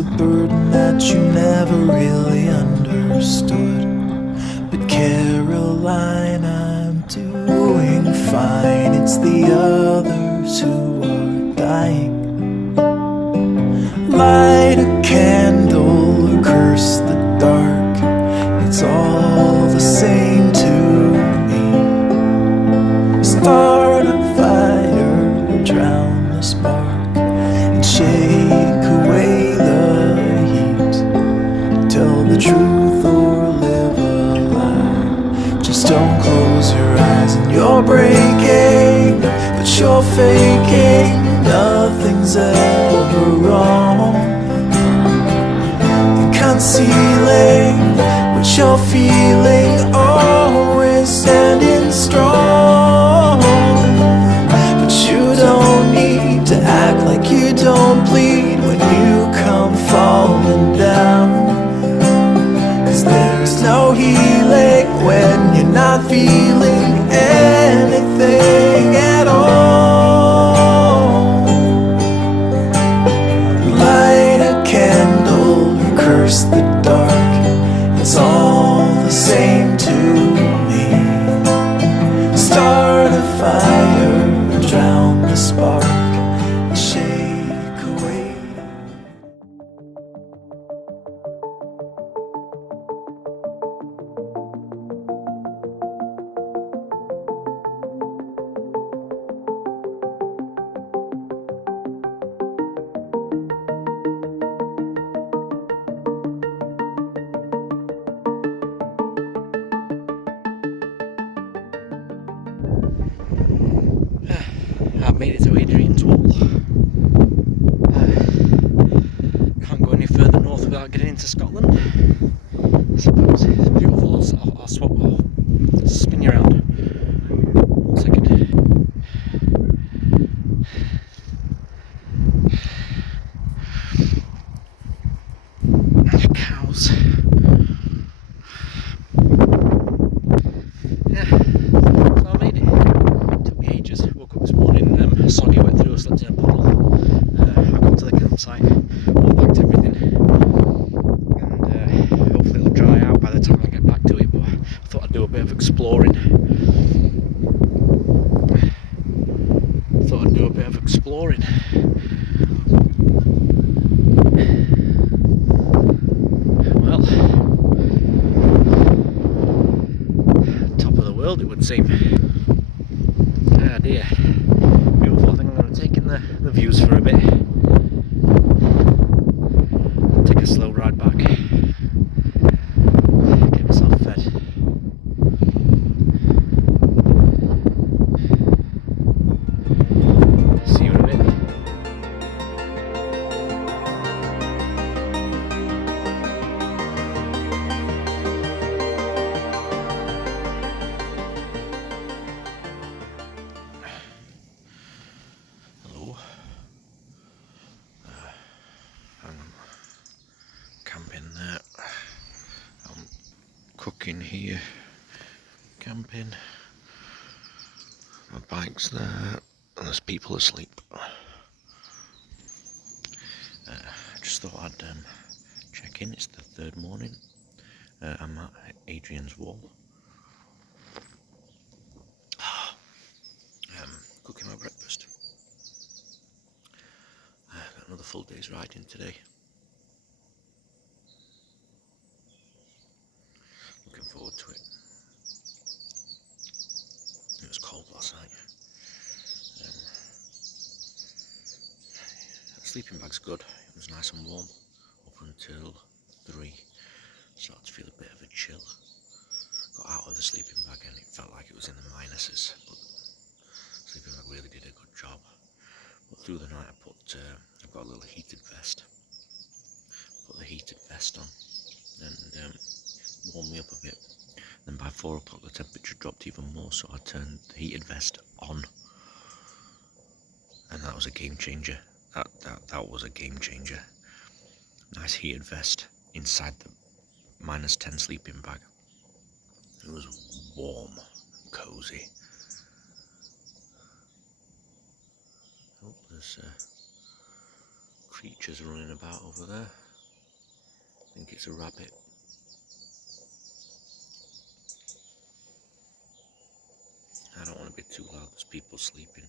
a burden that you never really understood. But Caroline, I'm doing fine. It's the others who are dying. Light a candle or curse the dark, it's all the same to me. Start a fire, drown the spark, and shake away the heat. Tell the truth or live a lie. Just don't close your eyes. And you're breaking, but you're faking. Nothing's ever wrong. And concealing what you're feeling, always standing strong. But you don't need to act like you don't bleed when you come falling down. 'Cause there's no healing when you're not feeling anything at all. Light a candle or curse the dark, it's all the same to me. Start a fire, drown the spark, and shake away. I've made it to Adrian's Wall. Can't go any further north without getting into Scotland. I suppose it's beautiful. I'll swap. I'll spin you around. 1 second. Cows. Yeah, so I made it. Took me ages. Woke up this morning, soggy, wet through, slept in a puddle. I got to the campsite, unpacked everything, and hopefully it'll dry out by the time I get back to it. But I thought I'd do a bit of exploring. Well, top of the world it would seem. Ah dear, beautiful. I think I'm going to take in the views for a bit. Take a slow ride back. Get myself fed. See you in a bit. Hello. I'm camping there. I'm cooking here. Camping. My bike's there. And there's people asleep. I just thought I'd check in. It's the third morning. I'm at Adrian's Wall. Cooking my breakfast. Got another full day's riding today. Looking forward to it. It was cold last night. The sleeping bag's good. It was nice and warm up until 3. Started to feel a bit of a chill. Got out of the sleeping bag and it felt like it was in the minuses, but the sleeping bag really did a good job. But through the night I've got a little heated vest. Put the heated vest on and warmed me up a bit. Then by 4 o'clock the temperature dropped even more, so I turned the heated vest on, and that was a game changer. That was a game changer. Nice heated vest inside the -10 sleeping bag. It was warm, cozy. Oh, there's creatures running about over there. think it's a rabbit. I don't want to be too loud, there's people sleeping.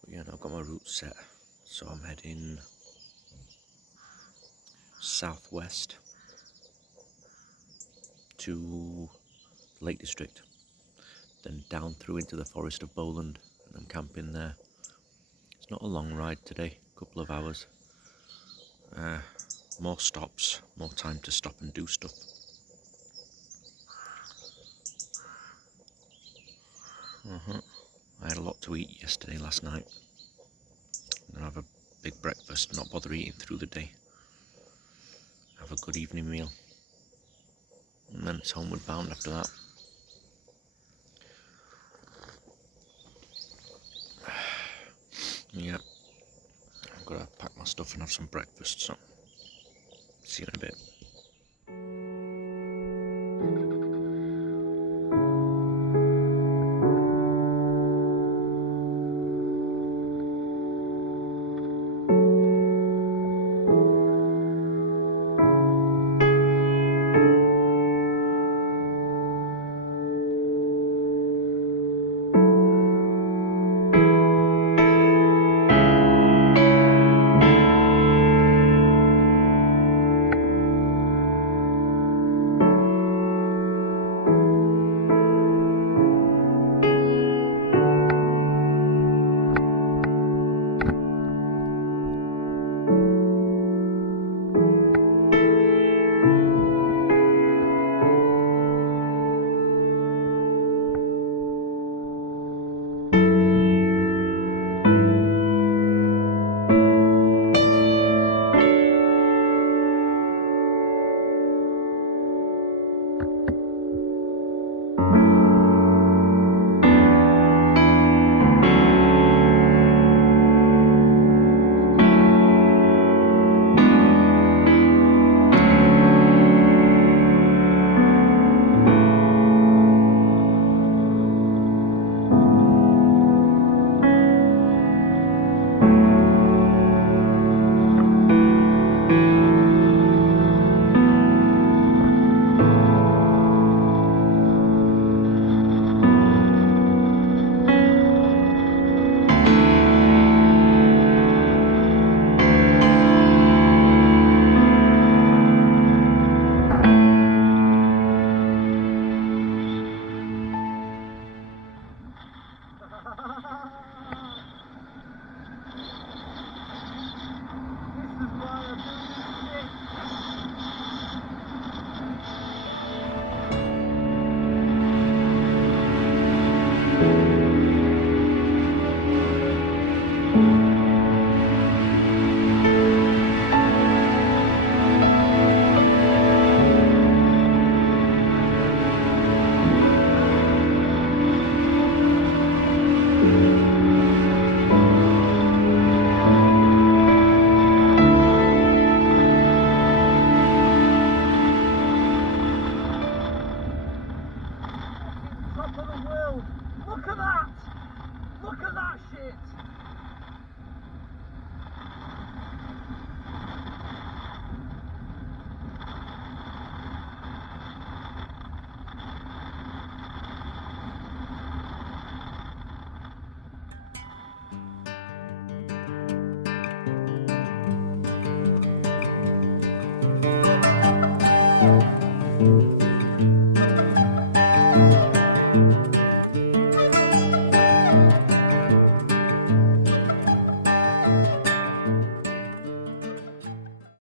But yeah, I've got my route set, so I'm heading southwest to Lake District, then down through into the Forest of Bowland, and I'm camping there. It's not a long ride today, a couple of hours. More stops, more time to stop and do stuff. I had a lot to eat last night. I'm gonna have a big breakfast, not bother eating through the day. Have a good evening meal. And then it's homeward bound after that. Yeah, I've got to pack my stuff and have some breakfast, so see you in a bit.